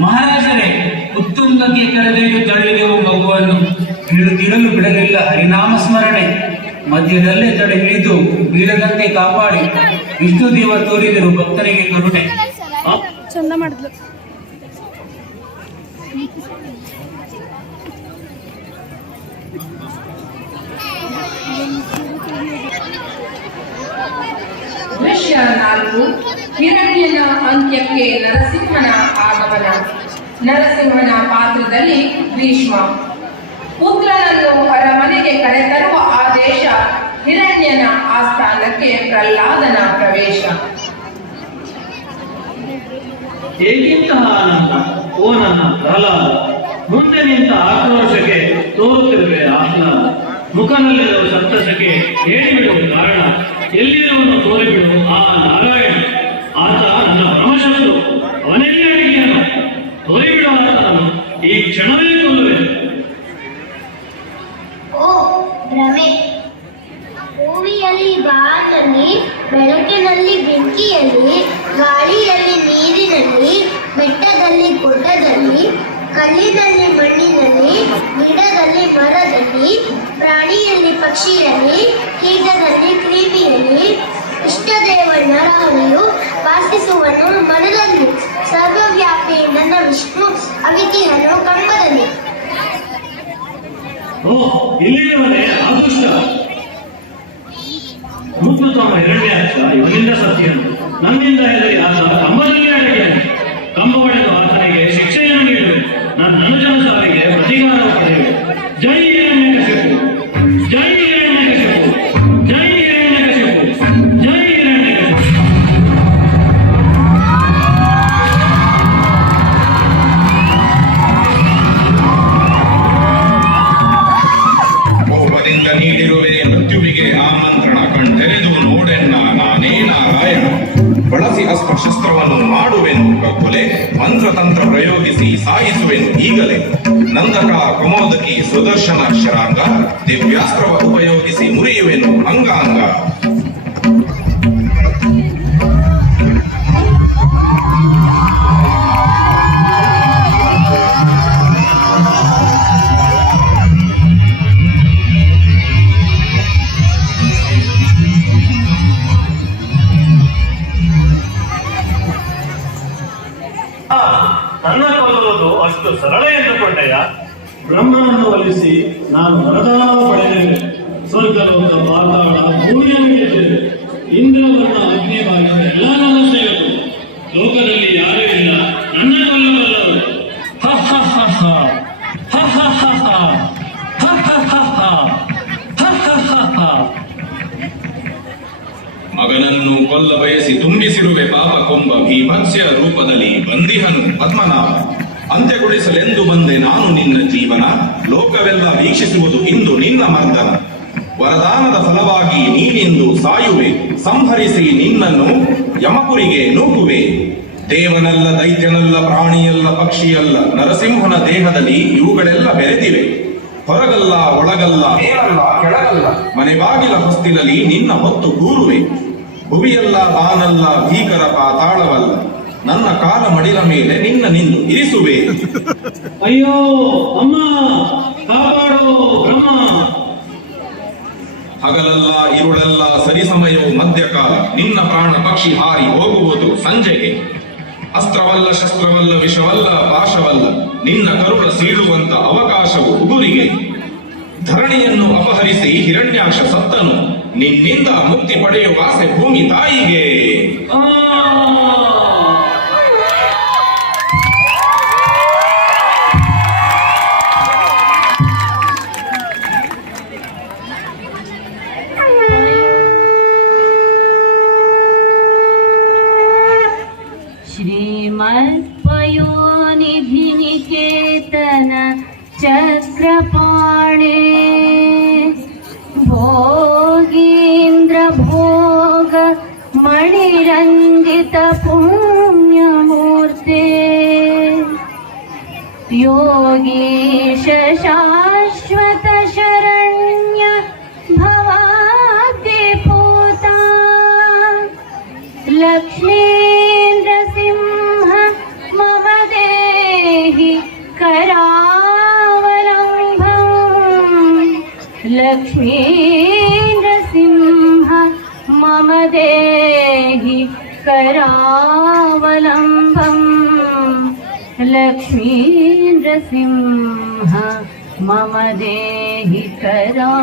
ಮಹಾರಾಜರೇ ಉತ್ತುಂಗಕ್ಕೆ ಕರೆದೊಯ್ದು ಮಗುವನ್ನು ಇಳಿದಿರಲು ಬಿಡಲಿಲ್ಲ. ಹರಿನಾಮ ಸ್ಮರಣೆ. ಮಧ್ಯದಲ್ಲೇ ತಡೆ ಹಿಡಿದು ಬೀಳದಂತೆ ಕಾಪಾಡಿ. ವಿಷ್ಣು ದೇವ ತೋರಿದರು ಭಕ್ತರಿಗೆ ಕರುಣೆ. ಚಂದ ಮಾಡಿದ್ಲು. ದೃಶ್ಯ ನಾಲ್ಕು ಹಿರಣ್ಯನ ಅಂತ್ಯಕ್ಕೆ ನರಸಿಂಹನ ಆಗಮನ ನರಸಿಂಹನ ಪಾತ್ರದಲ್ಲಿ ಭೀಷ್ಮ. ಪುತ್ರನನ್ನು ಅರಮನೆಗೆ ಕರೆತರುವ ಆದೇಶ ಹಿರಣ್ಯನ ಆಸ್ಥಾನಕ್ಕೆ ಪ್ರಹ್ಲಾದನ ಪ್ರವೇಶ. ಏಕಿಂತಹ ಆನಂದ? ಓ ನನ್ನ ಪ್ರಹ್ಲಾದ ಮುಂದೆ ನಿಂತ ಆಕ್ರೋಶಕ್ಕೆ ತೋರುತ್ತಿರುವೆ ಆಹ್ಲಾದ. ಮುಖನಲ್ಲಿರುವ ಸಂತಸಕ್ಕೆ ಹೇಳಿಬಿಡುವ ಕಾರಣ ಎಲ್ಲಿರುವನು ತೋರಿಬಿಡುವ ಆ ಹೂವಿಯಲ್ಲಿ ಬಾತಲ್ಲಿ, ಬೆಳಕಿನಲ್ಲಿ ಬೆಂಕಿಯಲ್ಲಿ, ಗಾಳಿಯಲ್ಲಿ ನೀರಿನಲ್ಲಿ, ಬೆಟ್ಟದಲ್ಲಿ ಗುಡ್ಡದಲ್ಲಿ, ಕಲ್ಲಿನಲ್ಲಿ ಮಣ್ಣಿನಲ್ಲಿ, ಗಿಡದಲ್ಲಿ ಮರದಲ್ಲಿ, ಪ್ರಾಣಿಯಲ್ಲಿ ಪಕ್ಷಿಯಲ್ಲಿ, ಕೀಟದಲ್ಲಿ ಕ್ರಿಮಿಯಲ್ಲಿ ಇಷ್ಟದೇವನ ನರಹರಿಯು ವಾಸಿಸುವನು ಮನದಲ್ಲಿ, ಸರ್ವವ್ಯಾಪಿ ನನ್ನ ವಿಷ್ಣು ಅವಿತಿಯನ್ನು ಕಂಬದಲ್ಲಿ. ಅದೃಷ್ಟ ಮುತ್ತು ತಮ್ಮ ಹಿರಣ್ಯಾಕ್ಷ ಇವನಿಂದ ಸತ್ಯ ನನ್ನಿಂದ ಹೆದರಿ ಆತ ಬಳಸಿ ಅಸ್ತ್ರಶಸ್ತ್ರವನ್ನು ಮಾಡುವೆನು ಕಗ್ಗೊಲೆ ಮಂತ್ರತಂತ್ರ ಪ್ರಯೋಗಿಸಿ ಸಾಯಿಸುವೆನು ಈಗಲೇ. ನಂದಕ ಕುಮೋದಕಿ ಸುದರ್ಶನ ಶರಾಂಗ ದಿವ್ಯಾಸ್ತ್ರವ ಉಪಯೋಗಿಸಿ ಮುರಿಯುವೆನು ಅಂಗಾಂಗ. ಅಷ್ಟು ಸರಳ ಎಂದುಕೊಂಡೆಯ ಬ್ರಹ್ಮನನ್ನು ಒಲಿಸಿ ನಾನು ವರದಾನ ಪಡೆದಿರುವೆ ಸ್ವರ್ಗಲೋಕ ಪಾತಾಳ ಭೂಮಿಯನ್ನು ಗೆದ್ದಿದೆ ಇಂದ್ರವರ್ಣ ಅಗ್ನಿವಾಗಿ ಎಲ್ಲ ನನ್ನ ಸೇವಕರು ಲೋಕದಲ್ಲಿ ಯಾರೂ ಇಲ್ಲ ನನ್ನ ಕೊಲ್ಲಬಲ್ಲವರು ಹ ಹ ಹ ಹ. ಹ ಹ ಹ ಹ. ಹ ಹ ಹ ಹ. ಹ ಹ ಹ ಹ. ಮಗನನ್ನು ಕೊಲ್ಲ ಬಯಸಿ ತುಂಬಿಸಿರುವೆ ಪಾಪ ಕೊಂಬ ಭೀಭತ್ಸ್ಯ ರೂಪದಲ್ಲಿ ಬಂದಿಹನು ಪದ್ಮನಾಭ ಅಂತ್ಯಗೊಳಿಸಲೆಂದು ಬಂದೆ ನಾನು ನಿನ್ನ ಜೀವನ, ಲೋಕವೆಲ್ಲ ವೀಕ್ಷಿಸುವುದು ಇಂದು ನಿನ್ನ ಮರ್ದನ. ವರದಾನದ ಫಲವಾಗಿ ನೀನೆಂದು ಸಾಯುವೆ, ಸಂಹರಿಸಿ ನಿನ್ನನ್ನು ಯಮಪುರಿಗೆ ನೂಕುವೆ. ದೇವನಲ್ಲ, ದೈತ್ಯನಲ್ಲ, ಪ್ರಾಣಿಯಲ್ಲ, ಪಕ್ಷಿಯಲ್ಲ, ನರಸಿಂಹನ ದೇಹದಲ್ಲಿ ಇವುಗಳೆಲ್ಲ ಬೆರೆತಿವೆ ಹೊರಗಲ್ಲ, ಒಳಗಲ್ಲ, ಮೇಲಲ್ಲ, ಕೆಳಗಲ್ಲ ಮನೆ ಬಾಗಿಲ ಹೊಸ್ತಿಲಲ್ಲಿ ನಿನ್ನ ಹೊತ್ತು ಕೂರುವೆ. ಭುವಿಯಲ್ಲ, ಬಾನಲ್ಲ, ಭೀಕರ ಪಾತಾಳವಲ್ಲ ನನ್ನ ಕಾಲ ಮಡಿಲ ಮೇಲೆ ನಿನ್ನ ನಿಂದು ಇರಿಸುವೆ. ಅಯ್ಯೋ ಅಮ್ಮ ಕಾಪಾಡೋ ಬ್ರಹ್ಮ. ಹಗಲಲ್ಲ ಇರುಳೆಲ್ಲ ಸರಿ ಸಮಯವು ಮಧ್ಯಕಾಲ. ನಿನ್ನ ಪ್ರಾಣ ಪಕ್ಷಿ ಹಾರಿ ಹೋಗುವುದು ಸಂಜೆಗೆ. ಅಸ್ತ್ರವಲ್ಲ ಶಸ್ತ್ರವಲ್ಲ ವಿಷವಲ್ಲ ಪಾಶವಲ್ಲ ನಿನ್ನ ಕರುಣ ಸೀಳುವಂತ ಅವಕಾಶವು ಉಗುರಿಗೆ. ಧರಣಿಯನ್ನು ಅಪಹರಿಸಿ ಹಿರಣ್ಯಾಕ್ಷ ಸತ್ತನು. ನಿನ್ನಿಂದ ಮುಕ್ತಿ ಪಡೆಯುವ ಆಸೆ ಭೂಮಿ ತಾಯಿಗೆ. कल्पयोनिधिनिकेतन चक्रपाणे। भोगीन्द्रभोगमणिरञ्जितपुण्यमूर्ते योगीश शाश्वत लक्ष्मीन्द्रसिंह मम देहि करावलम्बम्। लक्ष्मीन्द्रसिंह मम देहि करावलम्बम्